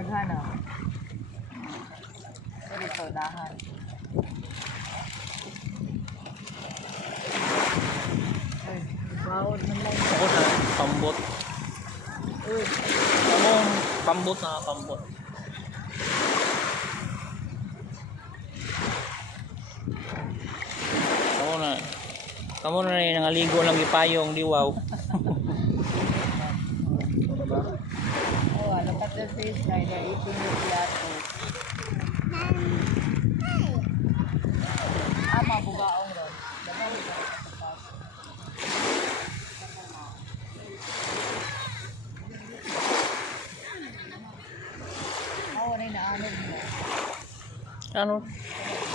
daghan na. Dito, dahan. Ay, bawod man lang. Ako na, pambot. Uy, Ano, pambot na, pambot. Kamu na rin nangaligo lang ipayong diwaw. oh, look at the fish guys. They're eating the plato. Mabugaong ron. Wala na anod mo. Ano?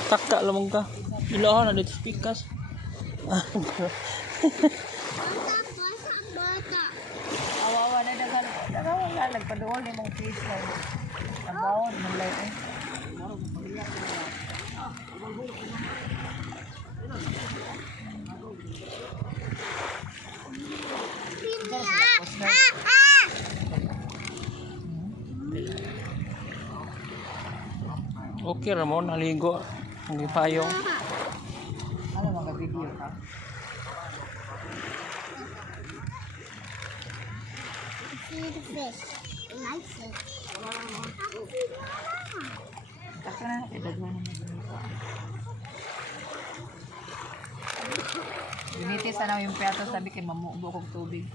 Taka lamang ka. Ilahan na dito pikas. Awawa na dagan. Dagan wala nagpaduol ni mong fish na. Abawon man lay eh. Okay Ramon, naligo. Ang ipayong. Ano mga video ka? See the fish. Nice fish. Taka na daghan na ganito. Gunitis na yung plato sabi kay mamubo kog tubig.